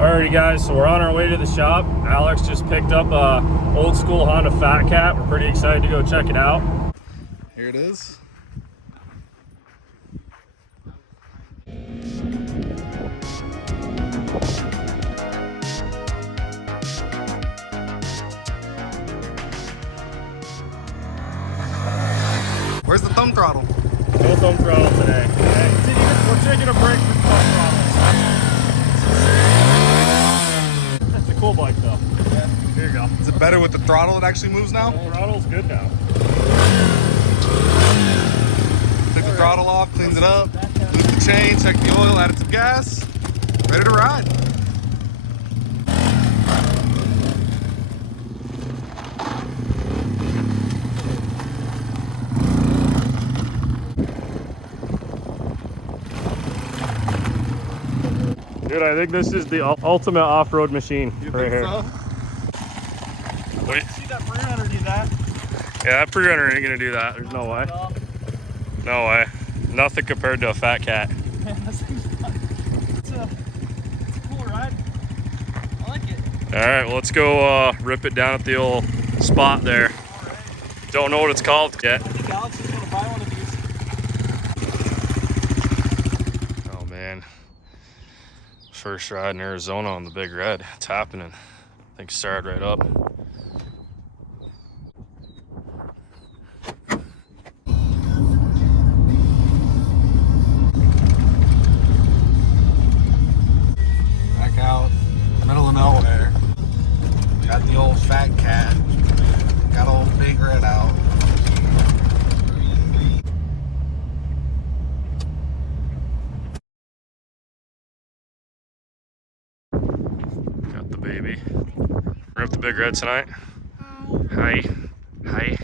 Alrighty guys, so we're on our way to the shop. Alex just picked up a old school Honda Fat Cat. We're pretty excited to go check it out. Here it is. Where's the thumb throttle? No thumb throttle today. We're taking a break from thumb throttles. That's a cool bike though. Yeah. Here you go. Is it better with the throttle? It actually moves now? The throttle's good now. Took the throttle off, cleaned it up, moved the chain, checked the oil, added some gas. Ready to ride. Dude, I think this is the ultimate off-road machine right here. So? Wait. See that pre-runner do that? Yeah, that pre-runner ain't gonna do that. There's no way. No way. Nothing compared to a Fat Cat. Man, this thing's fun. It's a cool ride. I like it. All right, well, let's go rip it down at the old spot there. All right. Don't know what it's called yet. I think Alex is gonna buy one of these. Oh man. First ride in Arizona on the Big Red. It's happening. I think started right up. Back out, middle of nowhere. Got the old Fat Cat. Got old Big Red out. Got the baby. We're up the Big Red tonight. Hi. Hi.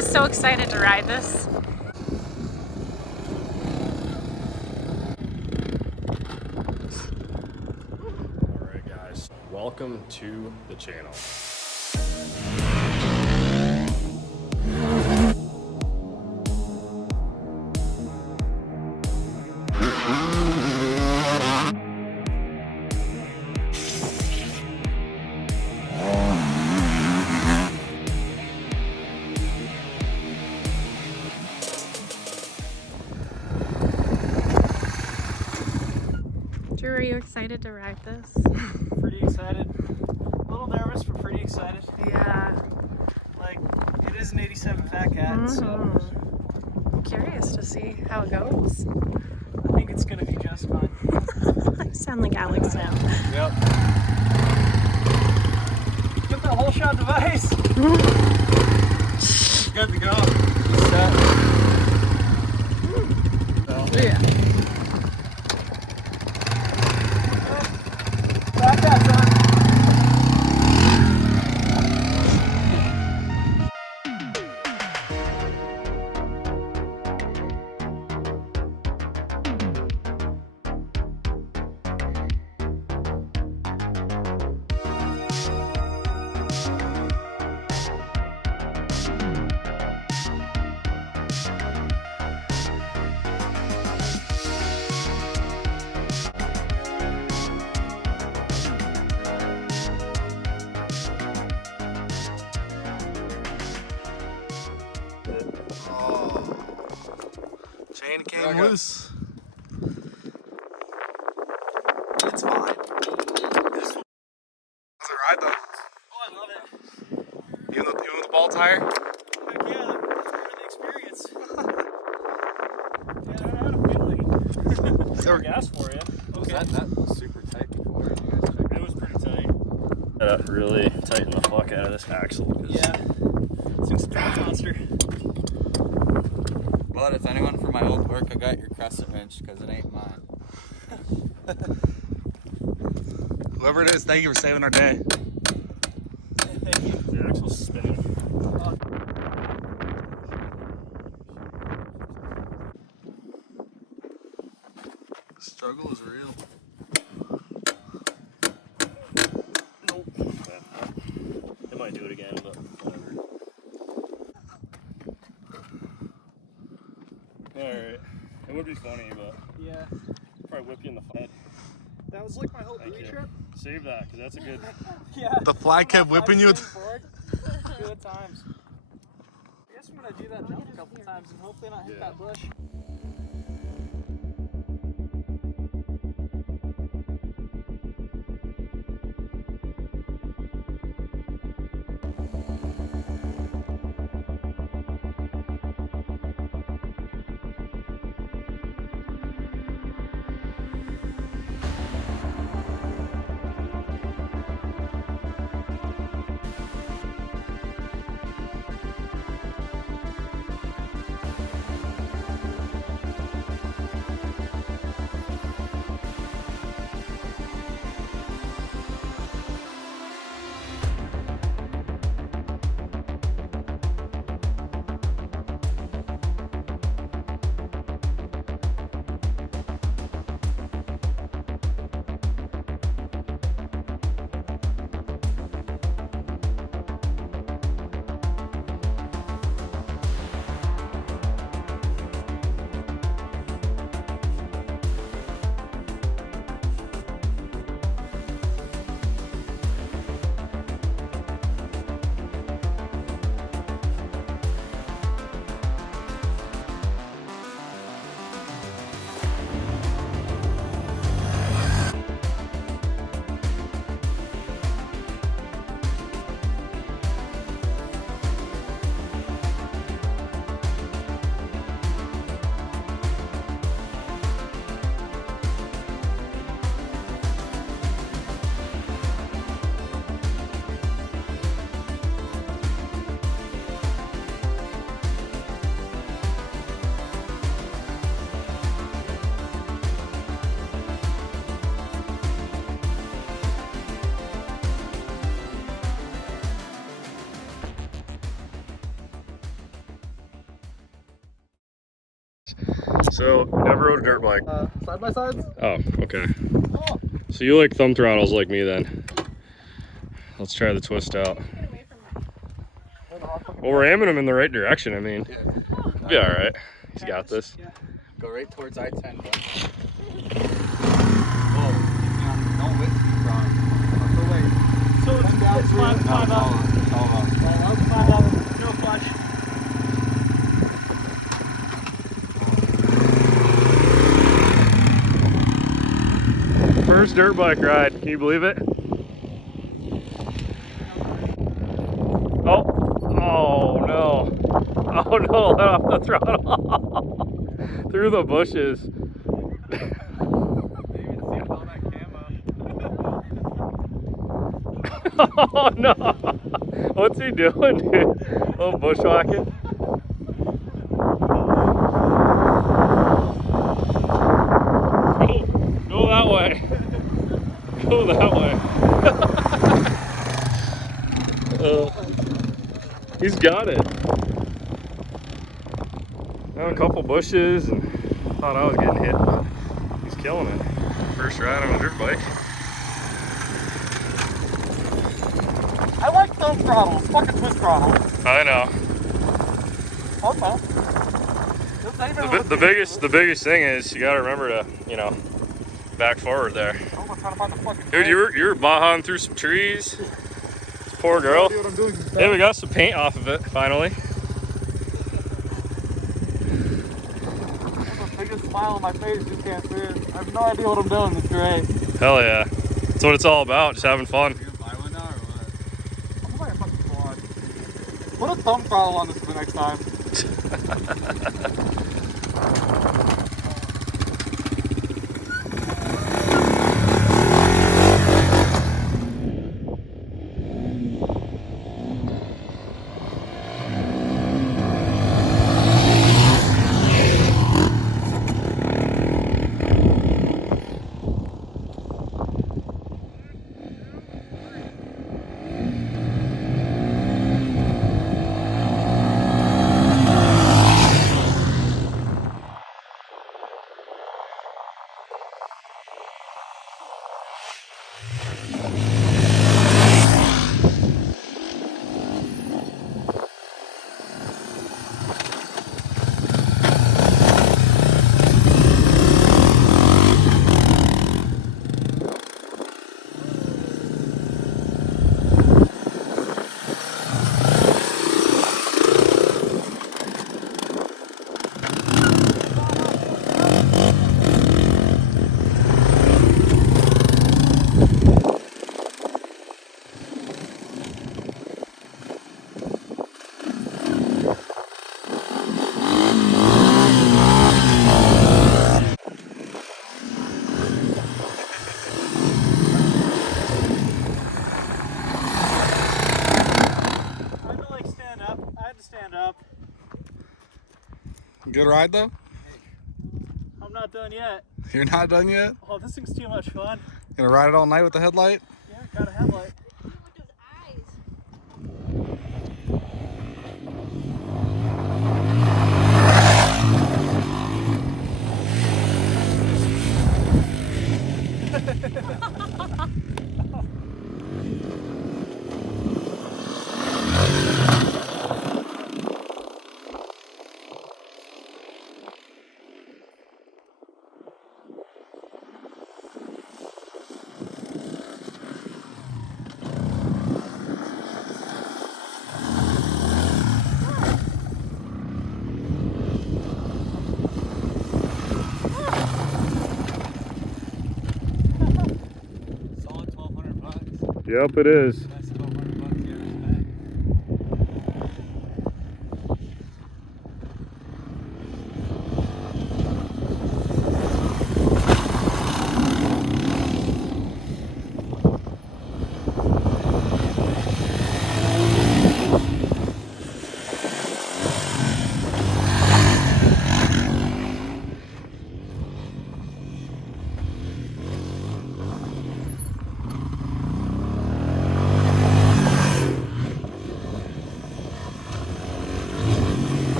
So excited to ride this. Alright guys, welcome to the channel. Drew, are you excited to ride this? Pretty excited. A little nervous, but pretty excited. Yeah. Like, it is an 87 Fat Cat, so I'm curious to see how it goes. I think it's gonna be just fine. You sound like Alex now. Yep. Get the whole shot device. Good to go. Set. Yeah. Fat Cat's on. Oh. Chain came loose. It's fine. How's it ride though? Oh, I love it. Even with the ball tire? Heck yeah, that's part of the experience. Yeah, I had a feeling. There Gas for you. Okay. That was super tight before. You guys checked It was pretty tight. Gotta really tighten the fuck out of this axle. Yeah. It's a drag monster. But if anyone from my old work, I got your crescent wrench because it ain't mine. Whoever it is, thank you for saving our day. The axle's spinning. The struggle is real. Nope. It might do it again, but whatever. Alright. It would be funny, but Yeah. probably whip you in the head. That was like my whole Thank booty you. trip. Save that, because that's a good... Yeah. The flag kept whipping you. Good times. I guess I'm gonna do that jump a couple times and hopefully not hit that bush. So, never rode a dirt bike. Side by sides? Oh, okay. Oh. So you like thumb throttles like me then. Let's try the twist out. Well, we're aiming him in the right direction, I mean. Be alright. He's got this. Yeah. Go right towards I-10, bro. Whoa, don't whip too wrong. So wait. So it's 5 up. Well, up 5 up. No flush. First dirt bike ride, can you believe it? Oh, oh no. Oh no, let off the throttle. Through the bushes. Oh no. What's he doing, dude? Oh, bushwhacking. Go that way. Go that way. He's got it. Found a couple bushes and thought I was getting hit, but he's killing it. First ride on a dirt bike. I like thumb throttles. Fucking twist throttles. I know. Okay. The biggest thing is you gotta remember to, you know, back forward there. Dude, you were bahaing through some trees. Poor girl. Hey, we got some paint off of it finally. That's the biggest smile on my face. You can't see it. I have no idea what I'm doing. It's great. Hell yeah. That's what it's all about, just having fun. You gonna buy one now or what? I'm gonna buy a fucking quad. Put a thumb throttle on this for the next time. Good ride though? I'm not done yet. You're not done yet? Oh, this thing's too much fun. Gonna ride it all night with the headlight? Yeah, got a headlight. Solid 1,200 bucks. Yep, it is. That's 1,200 bucks you ever spent.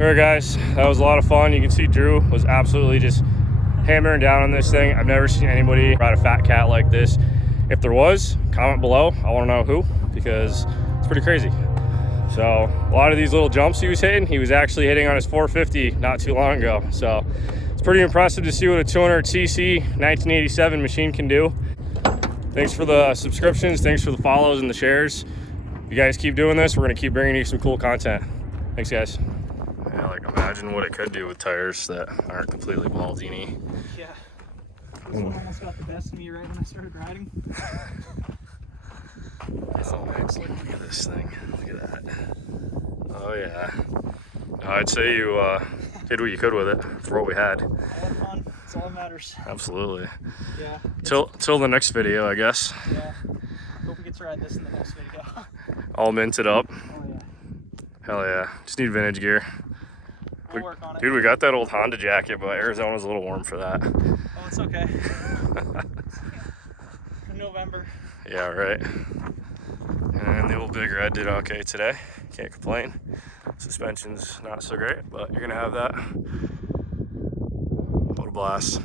All right, guys, that was a lot of fun. You can see Drew was absolutely just hammering down on this thing. I've never seen anybody ride a fat cat like this. If there was, comment below. I want to know who, because it's pretty crazy. So a lot of these little jumps he was hitting, he was actually hitting on his 450 not too long ago. So it's pretty impressive to see what a 200cc 1987 machine can do. Thanks for the subscriptions. Thanks for the follows and the shares. If you guys keep doing this, we're going to keep bringing you some cool content. Thanks, guys. Yeah, like imagine what it could do with tires that aren't completely baldini. Yeah. This one almost got the best of me right when I started riding. Oh, look at this thing. Look at that. Oh yeah. I'd say you did what you could with it for what we had. I had fun. That's all that matters. Absolutely. Yeah. Till the next video, I guess. Yeah. Hope we get to ride this in the next video. All minted up. Oh yeah. Hell yeah. Just need vintage gear. We'll work on it. Dude, we got that old Honda jacket, but Arizona's a little warm for that. Oh, it's okay. In November. Yeah, right. And the old Big Red did okay today. Can't complain. Suspension's not so great, but you're gonna have that. What a blast.